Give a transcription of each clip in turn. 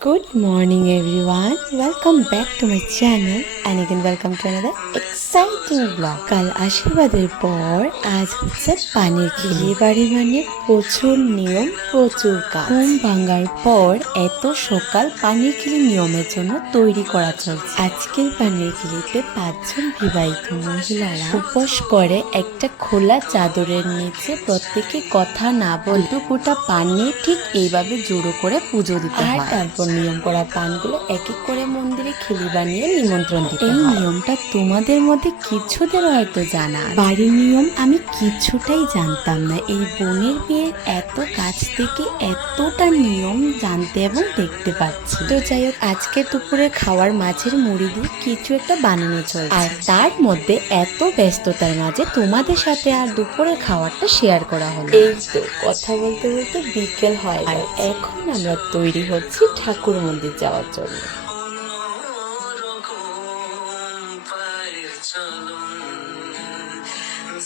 Good morning everyone. Welcome back to my channel and again welcome to another exciting vlog. কাল আশীর্বাদের পর আজ হচ্ছে পানির বিয়ে বাড়ি মানে প্রচুর নিয়ম প্রচুর কাজ ঘুম ভাঙার পর এত সকাল পানির খিলি নিয়মের জন্য তৈরি করা চলছে আজকের পানির খিলিতে পাঁচজন বিবাহিত মহিলারা উপোস করে একটা খোলা চাদরের নিচে প্রত্যেকে কথা না বলতে গোটা পানি ঠিক এইভাবে জোড়ো করে পুজো দিতে আর তারপর নিয়ম করা পানগুলো এক এক করে মন্দিরে খিলি বানিয়ে নিমন্ত্রণ দিতে এই নিয়মটা তোমাদের মধ্যে কিছুদের হয়তো জানা বাড়ির নিয়ম আমি কিছুটাই জানতাম না। এই বোনের বিয়ের এত কাছ থেকে এতটা নিয়ম জানতে এবং দেখতে পাচ্ছি। তো যাই হোক আজকে দুপুরে খাওয়ার মাছের মুড়ি দিয়ে কিছু একটা বানানো চলছে। আর তার মধ্যে এত ব্যস্ততার মাঝে তোমাদের সাথে আর দুপুরের খাওয়ারটা শেয়ার করা হলো। এই তো কথা বলতে বলতে বিকেল হয় আর এখন আমরা তৈরি হচ্ছি ঠাকুর মন্দির যাওয়ার জন্য।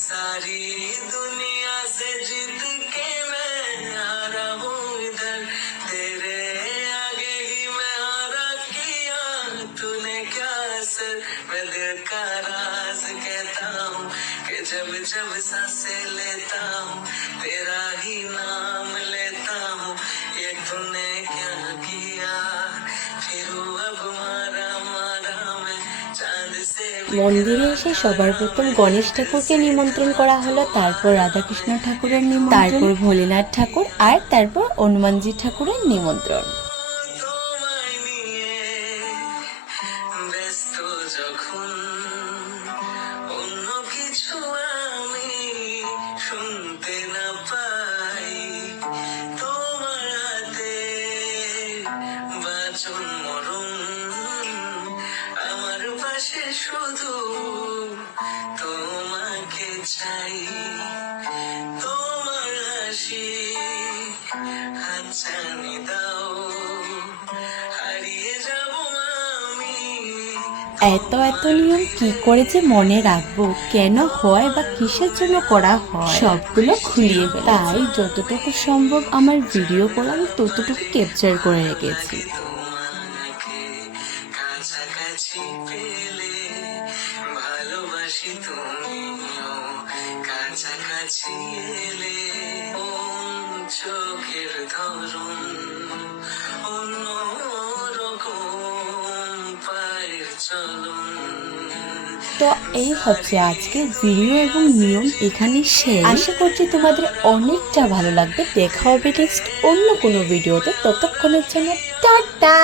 সারি দুনিয়া से जब जब सांसें लेता हूँ तेरा ही नाम लेता हूँ ये तूने क्या किया फिर अब मारा मारा मैं चांद से মন্দিরে এসে সবার প্রথম গণেশ ঠাকুরকে নিমন্ত্রণ করা হলো তারপর রাধাকৃষ্ণ ঠাকুরের নিমন্ত্রণ তারপর ভোলেনাথ ঠাকুর আর তারপর হনুমানজি ঠাকুরের নিমন্ত্রণ তোমায় নিয়ে ব্যস্ত যখন শুনতে না পাই তোমার হাতে বাচন মরণ। আমার পাশে শুধু তোমাকে চাই। তোমার হাসি হাতছানি এত এত নিয়ম কি করে যে মনে রাখব? কেন হয় বা কিসের জন্য করা হয়? সবগুলো খুলিয়ে তাই যতটুকু সম্ভব আমার ভিডিও করে আমি ততটুকু ক্যাপচার করে রেখেছি। কাছাকাছি ভালোবাসি তুমিও। কাছাকাছি এলে চোখের ধরন তো এই হচ্ছে আজকে ভিডিও এবং নিয়ম এখানে শেষ। আশা করছি তোমাদের অনেকটা ভালো লাগবে। দেখা হবে নেক্সট অন্য কোনো ভিডিওতে ততক্ষণের জন্য টাটা!